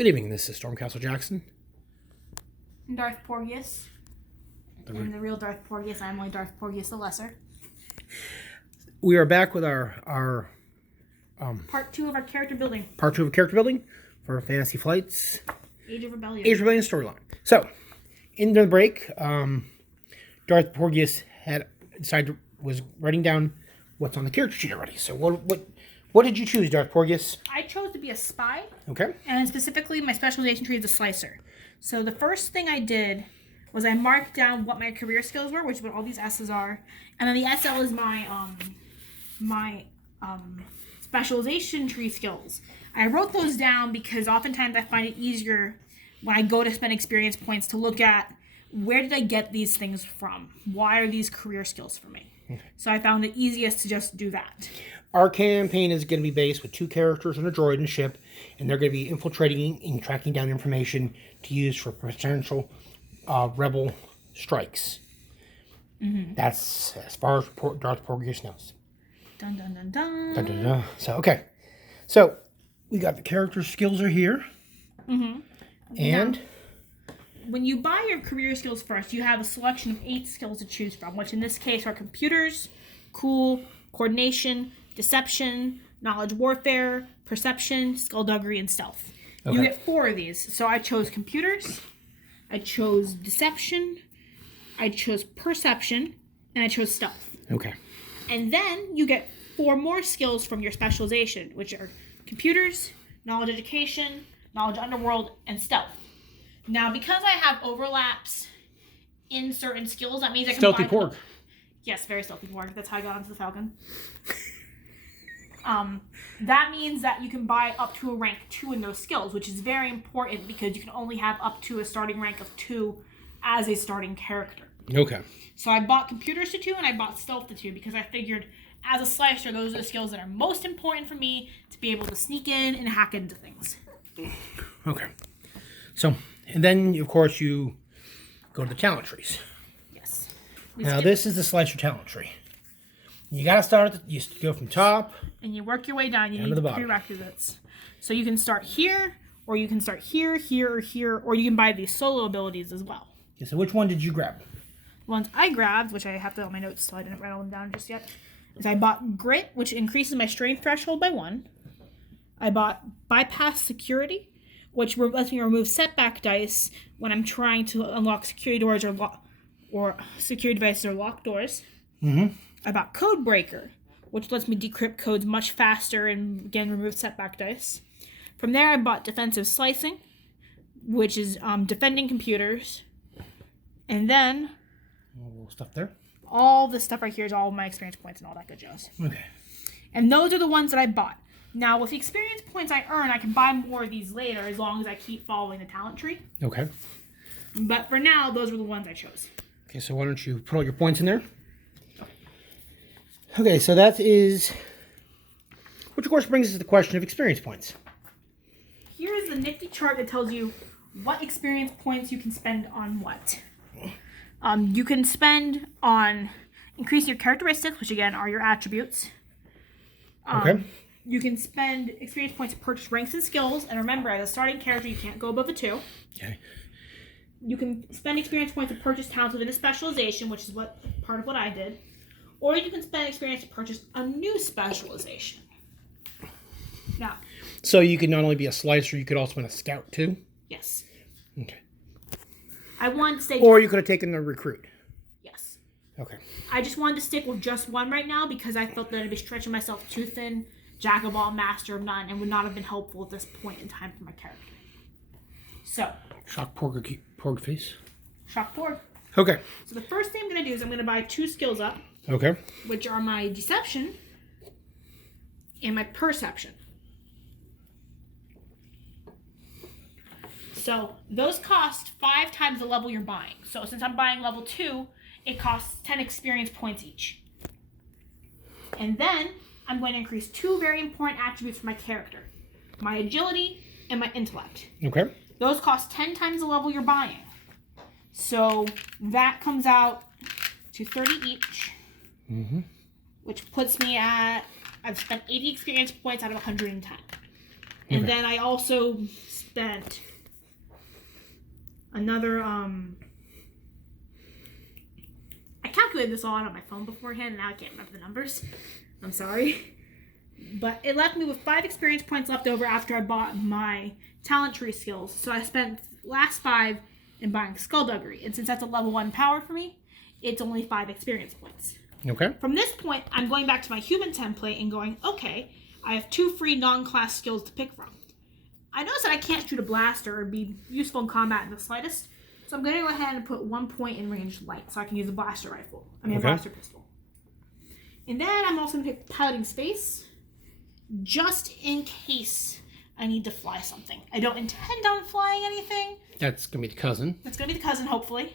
Good evening, this is Stormcastle Jackson. Darth Porgius. And the real Darth Porgius, I'm only Darth Porgius the Lesser. We are back with our Part 2 of our character building. Part 2 of character building for Fantasy Flight's Age of Rebellion. Age of Rebellion storyline. So, in the break, Darth Porgius was writing down what's on the character sheet already. So what did you choose, Darth Porgius? I chose to be a spy. Okay. And specifically, my specialization tree is a slicer. So the first thing I did was I marked down what my career skills were, which is what all these S's are. And then the SL is my specialization tree skills. I wrote those down because oftentimes I find it easier when I go to spend experience points to look at where did I get these things from? Why are these career skills for me? Okay. So I found it easiest to just do that. Our campaign is going to be based with 2 characters and a droid and ship, and they're going to be infiltrating and tracking down information to use for potential rebel strikes. Mm-hmm. That's as far as Darth Porgius knows. Dun dun dun dun. Dun, dun, dun. So, okay. So, we got the character skills are here. Mm-hmm. And now, when you buy your career skills first, you have a selection of 8 skills to choose from, which in this case are computers, cool, coordination, deception, knowledge warfare, perception, skullduggery, and stealth. Okay. You get 4 of these. So I chose computers, I chose deception, I chose perception, and I chose stealth. Okay. And then you get 4 more skills from your specialization, which are computers, knowledge education, knowledge underworld, and stealth. Now, because I have overlaps in certain skills, that means I can Stealthy porg. Yes, very stealthy porg. That's how I got onto the Falcon. That means that you can buy up to a rank 2 in those skills, which is very important because you can only have up to a starting rank of 2 as a starting character. Okay. So I bought computers to 2 and I bought stealth to 2 because I figured as a slicer, those are the skills that are most important for me to be able to sneak in and hack into things. Okay. So, and then, of course, you go to the talent trees. Yes. Now, this is the slicer talent tree. You got to start you go from top. And you work your way down. You need the prerequisites. So you can start here, or you can start here, here, or here, or you can buy these solo abilities as well. Okay, so which one did you grab? The ones I grabbed, which I have to on my notes so I didn't write all them down just yet, is I bought Grit, which increases my strength threshold by 1. I bought Bypass Security, which lets me remove setback dice when I'm trying to unlock security doors or security devices or lock doors. Mm-hmm. I bought Code Breaker, which lets me decrypt codes much faster and, again, remove setback dice. From there, I bought Defensive Slicing, which is defending computers. And then A little stuff there. all this stuff right here is all of my experience points and all that good jazz. Okay. And those are the ones that I bought. Now, with the experience points I earn, I can buy more of these later as long as I keep following the talent tree. Okay. But for now, those were the ones I chose. Okay, so why don't you put all your points in there? Okay, so that is... Which, of course, brings us to the question of experience points. Here is the nifty chart that tells you what experience points you can spend on what. You can spend on increasing your characteristics, which, again, are your attributes. Okay. You can spend experience points to purchase ranks and skills. And remember, as a starting character, you can't go above a 2. Okay. You can spend experience points to purchase talents within a specialization, which is part of what I did. Or you can spend experience to purchase a new specialization. Now. So you could not only be a slicer, you could also be a scout too? Yes. Okay. I wanted to stay... Or you could have taken the recruit. Yes. Okay. I just wanted to stick with just one right now because I felt that I'd be stretching myself too thin, jack of all, master of none, and would not have been helpful at this point in time for my character. So. Shock porg face. Shock porg. Okay. So the first thing I'm going to do is I'm going to buy 2 skills up. Okay. Which are my deception and my perception. So those cost 5 times the level you're buying. So since I'm buying level 2, it costs 10 experience points each. And then I'm going to increase 2 very important attributes for my character. My agility and my intellect. Okay. Those cost 10 times the level you're buying. So that comes out to 30 each. Mm-hmm. Which puts me at, I've spent 80 experience points out of 110. And then I also spent another I calculated this all out on my phone beforehand, and now I can't remember the numbers. I'm sorry. But it left me with 5 experience points left over after I bought my talent tree skills. So I spent last 5 in buying Skullduggery. And since that's a level 1 power for me, it's only 5 experience points. Okay. From this point, I'm going back to my human template and going, okay, I have 2 free non-class skills to pick from. I noticed that I can't shoot a blaster or be useful in combat in the slightest. So I'm going to go ahead and put 1 point in ranged light so I can use a blaster rifle. A blaster pistol. And then I'm also going to pick Piloting Space just in case I need to fly something. I don't intend on flying anything. That's going to be the cousin. That's going to be the cousin, hopefully.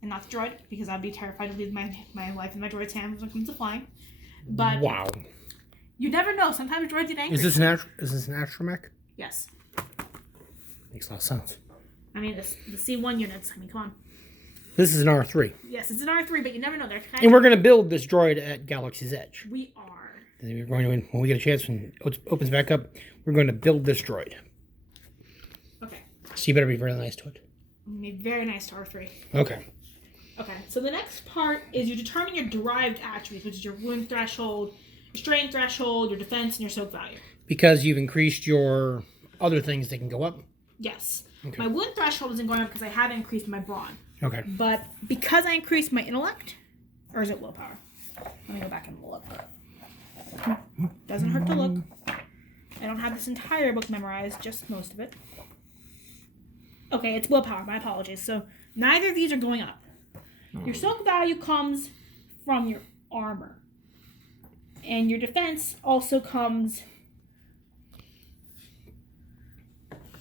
And not the droid, because I'd be terrified to leave my life in my droid's hands when it comes to flying. But wow. You never know. Sometimes droids get angry. Is this an astromech? Yes. Makes a lot of sense. I mean, the C1 units. I mean, come on. This is an R3. Yes, it's an R3, but you never know. And we're going to build this droid at Galaxy's Edge. We are. And we're going to, when we get a chance, when it opens back up, we're going to build this droid. Okay. So you better be very nice to it. Be very nice to R3. Okay. Okay, so the next part is you determine your derived attributes, which is your wound threshold, your strength threshold, your defense, and your soak value. Because you've increased your other things that can go up? Yes. Okay. My wound threshold isn't going up because I haven't increased my brawn. Okay. But because I increased my intellect, or is it willpower? Let me go back and look. Doesn't hurt to look. I don't have this entire book memorized, just most of it. Okay, it's willpower. My apologies. So neither of these are going up. Your soak value comes from your armor. And your defense also comes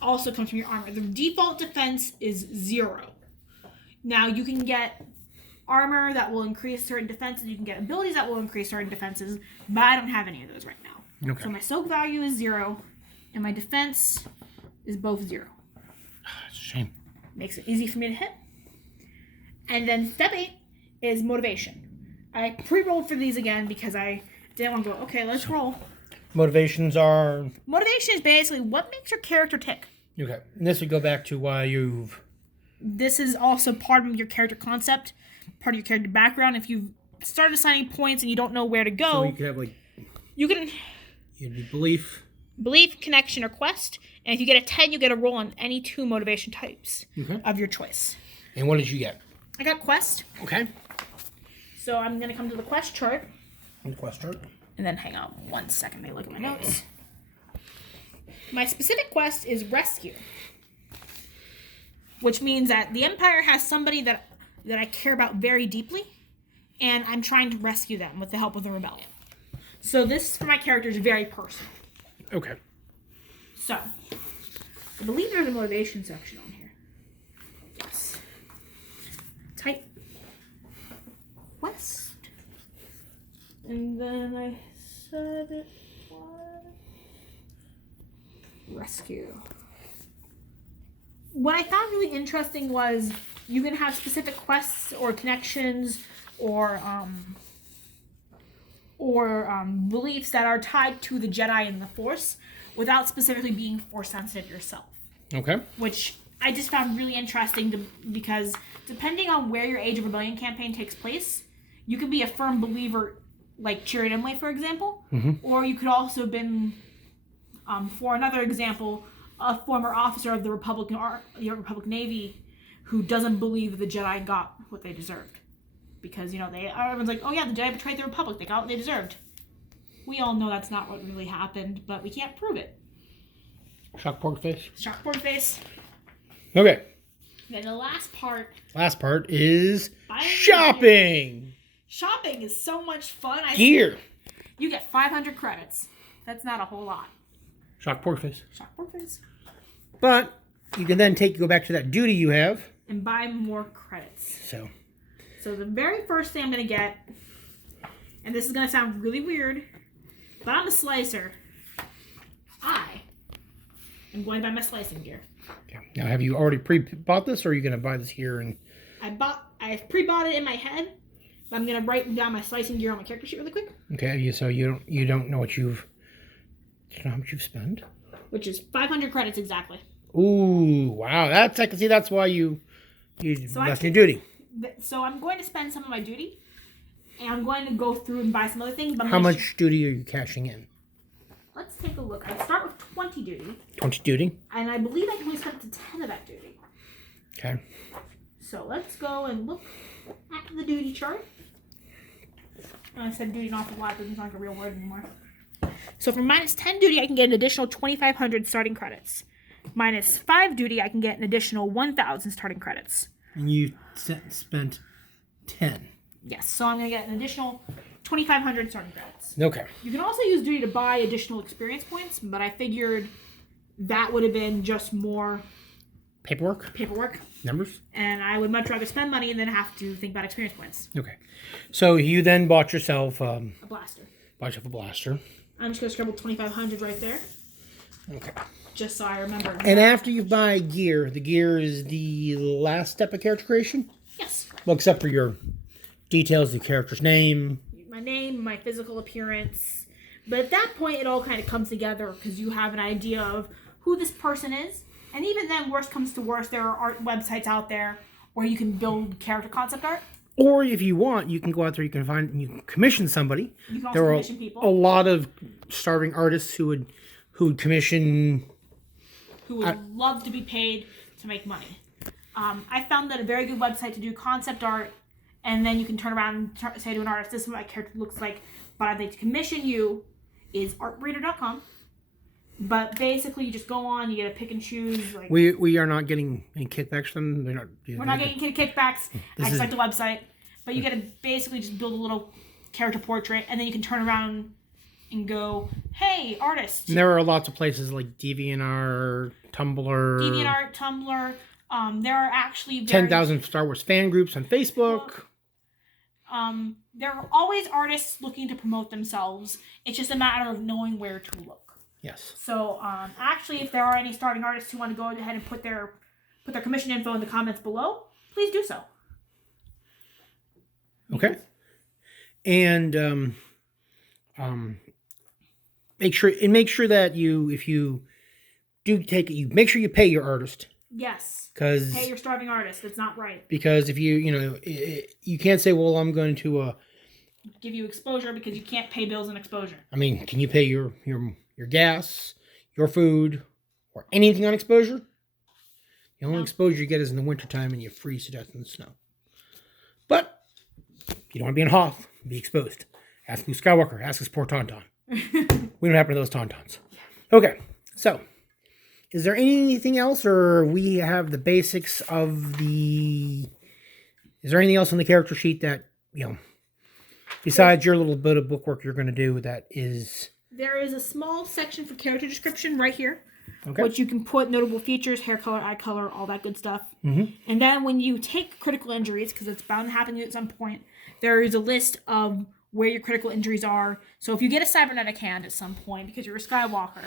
from your armor. The default defense is 0. Now you can get armor that will increase certain defenses. You can get abilities that will increase certain defenses, but I don't have any of those right now. Okay. So my soak value is 0, and my defense is both 0. It's a shame. Makes it easy for me to hit. And then step 8 is motivation. I pre-rolled for these again because I didn't want to go, okay, let's roll. Motivations are... Motivation is basically what makes your character tick. Okay. And this would go back to why you've... This is also part of your character concept, part of your character background. If you start assigning points and you don't know where to go... So you could have, like... You can... You'd be belief... Belief, connection, or quest. And if you get a 10, you get a roll on any 2 motivation types of your choice. And what did you get? I got quest. Okay. So I'm going to come to the quest chart. The quest chart. And then hang on 1 second. Let me look at my notes. My specific quest is rescue. Which means that the Empire has somebody that I care about very deeply. And I'm trying to rescue them with the help of the rebellion. So this, for my character, is very personal. Okay. So, I believe there's a motivation section on here. Yes. Type quest. And then I said it was rescue. What I found really interesting was you can have specific quests or connections or beliefs that are tied to the Jedi and the Force without specifically being Force sensitive yourself. Okay. Which I just found really interesting because depending on where your Age of Rebellion campaign takes place, you can be a firm believer like Chirrut Imlay, for example, or you could also have been, for another example, a former officer of the Republic Navy who doesn't believe the Jedi got what they deserved. Because, everyone's like, oh yeah, the Jedi betrayed the Republic. They got what they deserved. We all know that's not what really happened, but we can't prove it. Shock pork face? Shock pork face. Okay. Then the last part. Last part is shopping. Shopping is so much fun. Gear. You get 500 credits. That's not a whole lot. Shock pork face. Shock pork face. But you can then go back to that duty you have. And buy more credits. So the very first thing I'm going to get, and this is going to sound really weird, but I'm a slicer. I am going to buy my slicing gear. Okay. Now, have you already pre-bought this, or are you going to buy this here? And I've pre-bought it in my head, but I'm going to write down my slicing gear on my character sheet really quick. Okay, so you don't know what you don't know how much you've spent? Which is 500 credits exactly. Ooh, wow. I can see that's why you invest in your duty. So I'm going to spend some of my duty, and I'm going to go through and buy some other things. But How much duty are you cashing in? Let's take a look. I start with 20 duty. 20 duty? And I believe I can only spend up to 10 of that duty. Okay. So let's go and look at the duty chart. I said duty an awful lot, but it's not like a real word anymore. So for minus 10 duty, I can get an additional 2,500 starting credits. Minus 5 duty, I can get an additional 1,000 starting credits. And you spent 10. Yes, so I'm going to get an additional 2,500 starting credits. Okay. You can also use duty to buy additional experience points, but I figured that would have been just more Paperwork. Numbers. And I would much rather spend money than have to think about experience points. Okay. So you then bought yourself a blaster. Bought yourself a blaster. I'm just going to scribble 2,500 right there. Okay. Just so I remember. And after you buy gear, the gear is the last step of character creation? Yes. Well, except for your details, the character's name. My name, my physical appearance. But at that point, it all kind of comes together because you have an idea of who this person is. And even then, worst comes to worst, there are art websites out there where you can build character concept art. Or if you want, you can go out there, you can commission somebody. You can also commission people. A lot of starving artists who would commission... Who would love to be paid to make money. I found that a very good website to do concept art, and then you can turn around and say to an artist, this is what my character looks like, but I'd like to commission you, is artbreeder.com. But basically, you just go on, you get to pick and choose. Like, we are not getting any kickbacks from them. We're not getting kickbacks. I just like the website. But you get to basically just build a little character portrait, and then you can turn around and go, hey, artist. And there are lots of places like DeviantArt, Tumblr. There are actually 10,000 Star Wars fan groups on Facebook. There are always artists looking to promote themselves. It's just a matter of knowing where to look. Yes. So, actually, if there are any starving artists who want to go ahead and put their commission info in the comments below, please do so. Okay. And make sure that if you do take it, you make sure you pay your artist. Yes. Because pay your starving artist. That's not right. Because if you can't say, well, I'm going to give you exposure because you can't pay bills in exposure. I mean, can you pay your gas, your food, or anything on exposure? The only exposure you get is in the wintertime and you freeze to death in the snow. But you don't want to be in Hoth, be exposed. Ask Luke Skywalker, ask his poor Tauntaun. We don't happen to those Tauntauns. Okay, so is there anything else, or we have the basics of the... Is there anything else on the character sheet that, besides your little bit of bookwork you're going to do that is... There is a small section for character description right here, okay, which you can put notable features, hair color, eye color, all that good stuff. Mm-hmm. And then when you take critical injuries, because it's bound to happen at some point, there is a list of where your critical injuries are. So if you get a cybernetic hand at some point because you're a Skywalker,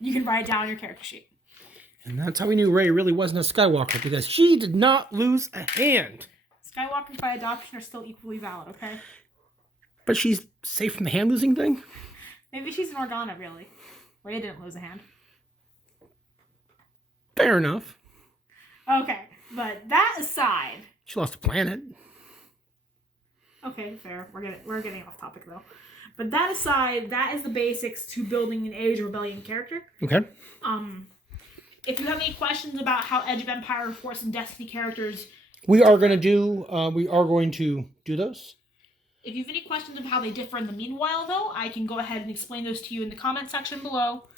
you can write it down on your character sheet. And that's how we knew Rey really wasn't a Skywalker, because she did not lose a hand. Skywalkers by adoption are still equally valid, okay? But she's safe from the hand losing thing? Maybe she's an Organa, really. Rey didn't lose a hand. Fair enough. Okay, but that aside... She lost a planet. Okay, fair. We're getting off topic, though. But that aside, that is the basics to building an Age of Rebellion character. Okay. If you have any questions about how Edge of Empire, Force, and Destiny characters... We are going to do those. If you have any questions of how they differ in the meanwhile, though, I can go ahead and explain those to you in the comment section below.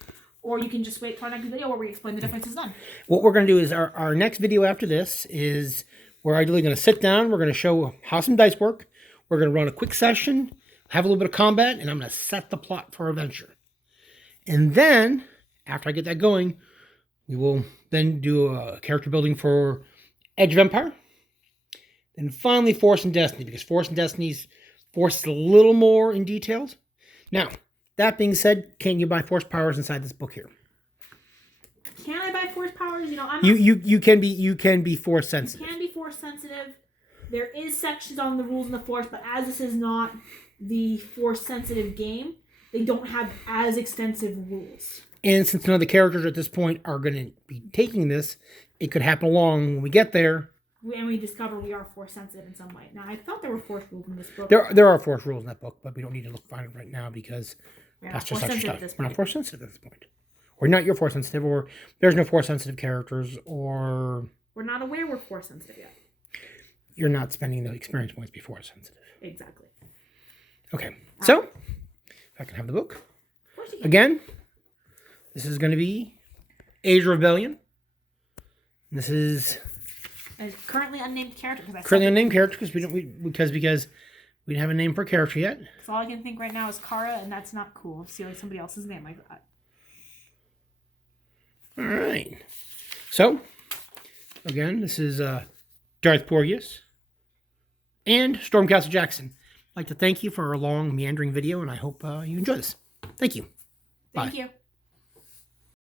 Or you can just wait for our next video where we explain the differences then. What we're going to do is our next video after this is we're ideally going to sit down. We're going to show how some dice work. We're going to run a quick session, have a little bit of combat, and I'm going to set the plot for our adventure. And then, after I get that going, we will then do a character building for Edge of Empire. And finally, Force and Destiny, because Force and Destiny's Force is a little more in details. Now, that being said, can you buy Force powers inside this book here? Can I buy Force powers? You can be Force sensitive. You can be Force sensitive. There is sections on the rules in the Force, but as this is not the Force sensitive game, they don't have as extensive rules. And since none of the characters at this point are going to be taking this, it could happen along when we get there. And we discover we are force sensitive in some way. Now, I thought there were force rules in this book. There are force rules in that book, but we don't need to find it right now because that's just extra stuff. We're not force sensitive at this point. Or not you're force sensitive, or there's no force sensitive characters, or... We're not aware we're force sensitive yet. You're not spending the experience points before sensitive. Exactly. Okay, so, if I can have the book. Again, this is going to be Age of Rebellion. This is... A currently unnamed character. Currently unnamed character because we didn't have a name for a character yet. So all I can think right now is Kara, and that's not cool. Stealing somebody else's name like that. All right. So, again, this is Darth Porteous and Stormcastle Jackson. I'd like to thank you for a long, meandering video, and I hope you enjoy this. Thank you. Thank you.